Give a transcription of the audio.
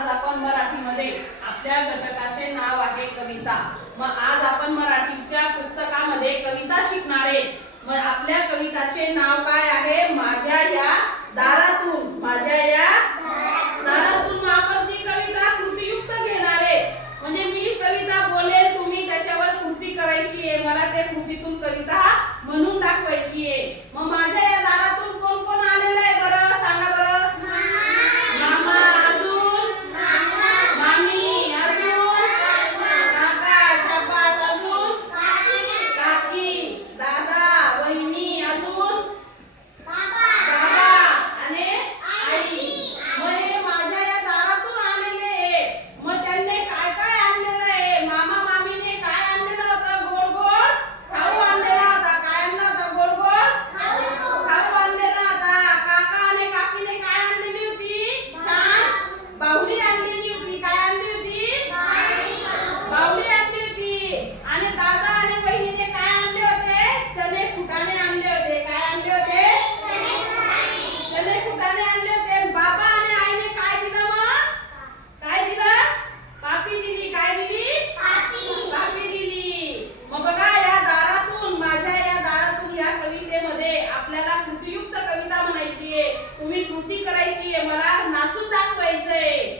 आज आपण मराठीमध्ये आपल्या घटकाचे नाव आहे कविता. मग आज आपण मराठीच्या पुस्तकामध्ये कविता शिकणार आहे. मग आपल्या कविताचे नाव काय आहे? माझ्या या दारातून. माझ्या या दारातून आपण ती कविता कृतीयुक्त घेणार आहे. म्हणजे मी कविता बोलेल तुम्ही त्याच्यावर कृती करायची आहे. मला ते कृतीतून कविता उपयुक्त कविता म्हणायची आहे. तुम्ही कृती करायची आहे. मला नाचून दाखवायचंय.